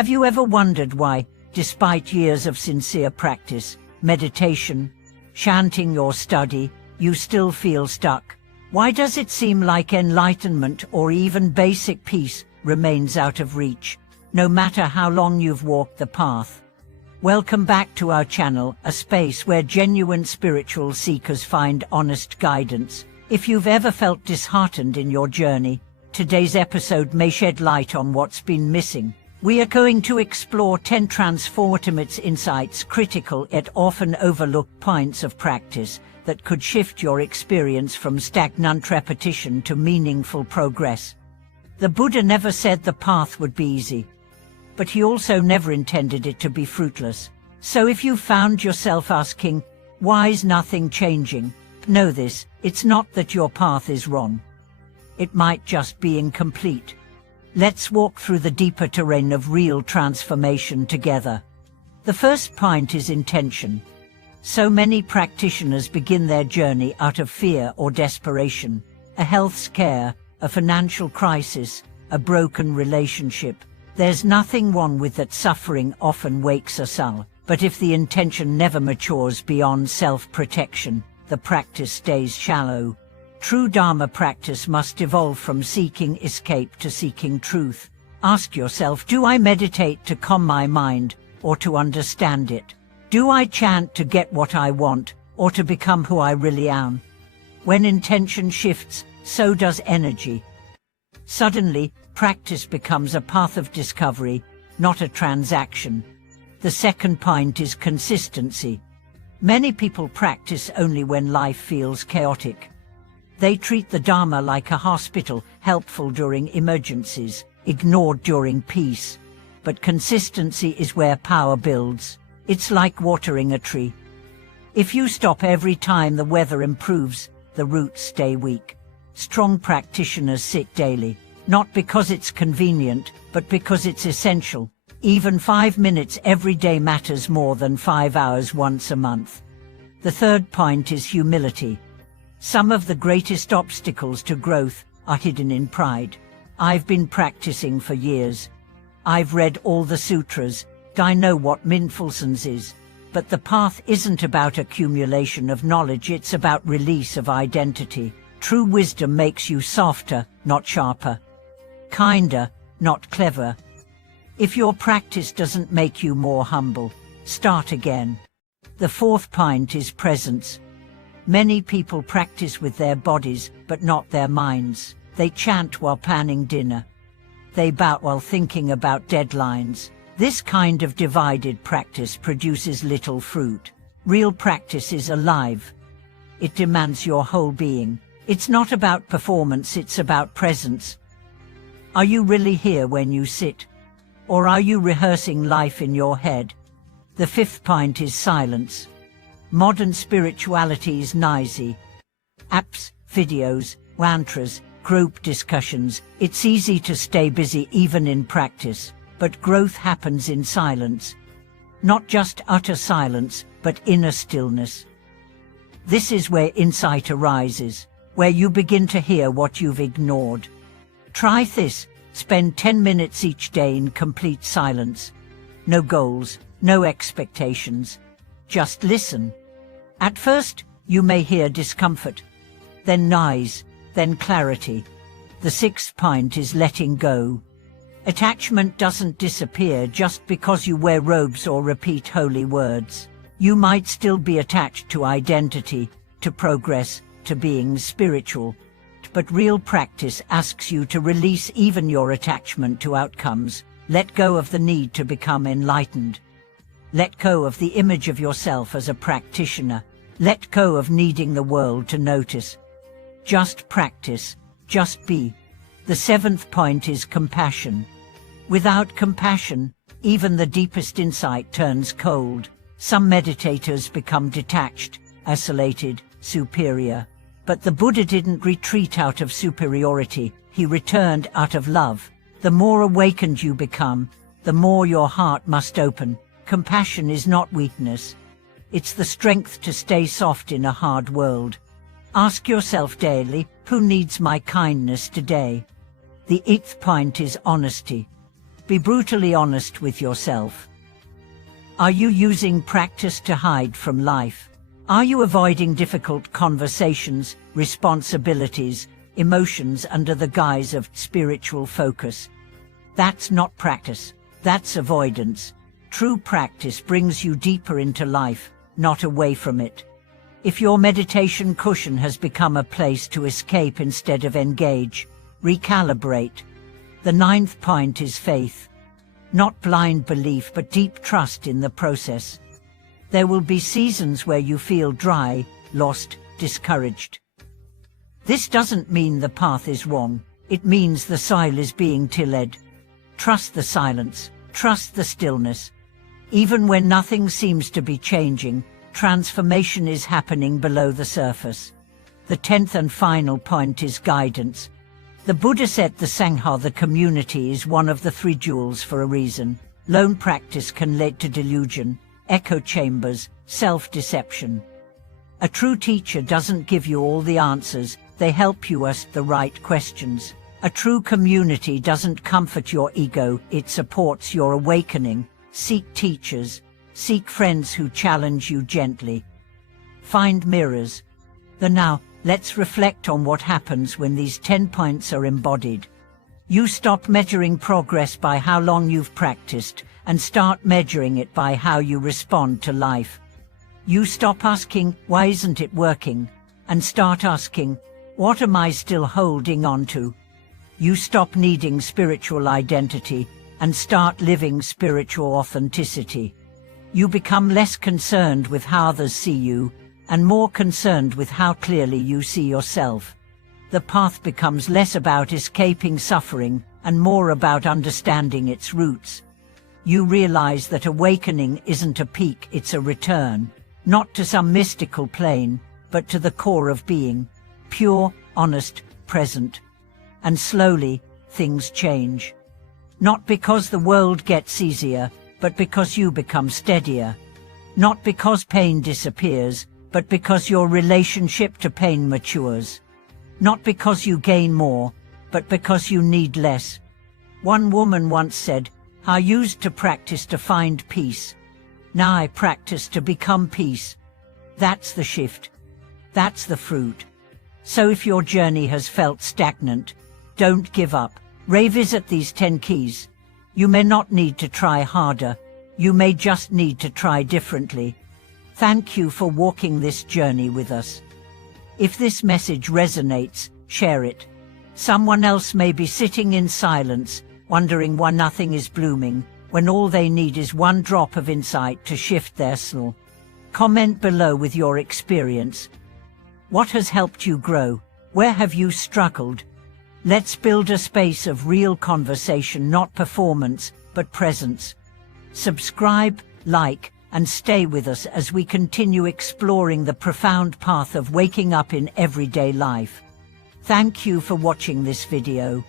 Have you ever wondered why, despite years of sincere practice, meditation, chanting or study, you still feel stuck? Why does it seem like enlightenment or even basic peace remains out of reach, no matter how long you've walked the path? Welcome back to our channel, a space where genuine spiritual seekers find honest guidance. If you've ever felt disheartened in your journey, today's episode may shed light on what's been missing. We are going to explore 10 transformative insights, critical yet often overlooked points of practice that could shift your experience from stagnant repetition to meaningful progress. The Buddha never said the path would be easy, but he also never intended it to be fruitless. So if you found yourself asking, why is nothing changing? Know this, it's not that your path is wrong. It might just be incomplete. Let's walk through the deeper terrain of real transformation together. The first point is intention. So many practitioners begin their journey out of fear or desperation, a health scare, a financial crisis, a broken relationship. There's nothing wrong with that. Suffering often wakes us up, but if the intention never matures beyond self-protection, the practice stays shallow. True Dharma practice must evolve from seeking escape to seeking truth. Ask yourself, do I meditate to calm my mind, or to understand it? Do I chant to get what I want, or to become who I really am? When intention shifts, so does energy. Suddenly, practice becomes a path of discovery, not a transaction. The second point is consistency. Many people practice only when life feels chaotic. They treat the Dharma like a hospital, helpful during emergencies, ignored during peace. But consistency is where power builds. It's like watering a tree. If you stop every time the weather improves, the roots stay weak. Strong practitioners sit daily, not because it's convenient, but because it's essential. Even 5 minutes every day matters more than 5 hours once a month. The third point is humility. Some of the greatest obstacles to growth are hidden in pride. I've been practicing for years. I've read all the sutras. I know what mindfulness is. But the path isn't about accumulation of knowledge, it's about release of identity. True wisdom makes you softer, not sharper. Kinder, not clever. If your practice doesn't make you more humble, start again. The fourth point is presence. Many people practice with their bodies, but not their minds. They chant while planning dinner. They bow while thinking about deadlines. This kind of divided practice produces little fruit. Real practice is alive. It demands your whole being. It's not about performance, it's about presence. Are you really here when you sit? Or are you rehearsing life in your head? The fifth point is silence. Modern spirituality is noisy. Apps, videos, mantras, group discussions. It's easy to stay busy even in practice, but growth happens in silence. Not just utter silence, but inner stillness. This is where insight arises, where you begin to hear what you've ignored. Try this. Spend 10 minutes each day in complete silence. No goals, no expectations. Just listen. At first, you may hear discomfort, then noise, then clarity. The sixth point is letting go. Attachment doesn't disappear just because you wear robes or repeat holy words. You might still be attached to identity, to progress, to being spiritual. But real practice asks you to release even your attachment to outcomes. Let go of the need to become enlightened. Let go of the image of yourself as a practitioner. Let go of needing the world to notice. Just practice, just be. The seventh point is compassion. Without compassion, even the deepest insight turns cold. Some meditators become detached, isolated, superior. But the Buddha didn't retreat out of superiority, he returned out of love. The more awakened you become, the more your heart must open. Compassion is not weakness. It's the strength to stay soft in a hard world. Ask yourself daily, who needs my kindness today? The eighth point is honesty. Be brutally honest with yourself. Are you using practice to hide from life? Are you avoiding difficult conversations, responsibilities, emotions under the guise of spiritual focus? That's not practice. That's avoidance. True practice brings you deeper into life, not away from it. If your meditation cushion has become a place to escape instead of engage, recalibrate. The 9th point is faith. Not blind belief, but deep trust in the process. There will be seasons where you feel dry, lost, discouraged. This doesn't mean the path is wrong. It means the soil is being tilled. Trust the silence. Trust the stillness. Even when nothing seems to be changing, transformation is happening below the surface. The 10th and final point is guidance. The Buddha said the Sangha, the community, is one of the 3 jewels for a reason. Lone practice can lead to delusion, echo chambers, self-deception. A true teacher doesn't give you all the answers, they help you ask the right questions. A true community doesn't comfort your ego, it supports your awakening. Seek teachers, seek friends who challenge you gently. Find mirrors. Now, let's reflect on what happens when these 10 points are embodied. You stop measuring progress by how long you've practiced and start measuring it by how you respond to life. You stop asking, why isn't it working? And start asking, what am I still holding on to? You stop needing spiritual identity and start living spiritual authenticity. You become less concerned with how others see you and more concerned with how clearly you see yourself. The path becomes less about escaping suffering and more about understanding its roots. You realize that awakening isn't a peak, it's a return, not to some mystical plane, but to the core of being, pure, honest, present. And slowly, things change. Not because the world gets easier, but because you become steadier. Not because pain disappears, but because your relationship to pain matures. Not because you gain more, but because you need less. One woman once said, I used to practice to find peace. Now I practice to become peace. That's the shift. That's the fruit. So if your journey has felt stagnant, don't give up. Revisit these 10 keys. You may not need to try harder. You may just need to try differently. Thank you for walking this journey with us. If this message resonates, share it. Someone else may be sitting in silence, wondering why nothing is blooming, when all they need is one drop of insight to shift their soul. Comment below with your experience. What has helped you grow? Where have you struggled? Let's build a space of real conversation, not performance, but presence. Subscribe, like, and stay with us as we continue exploring the profound path of waking up in everyday life. Thank you for watching this video.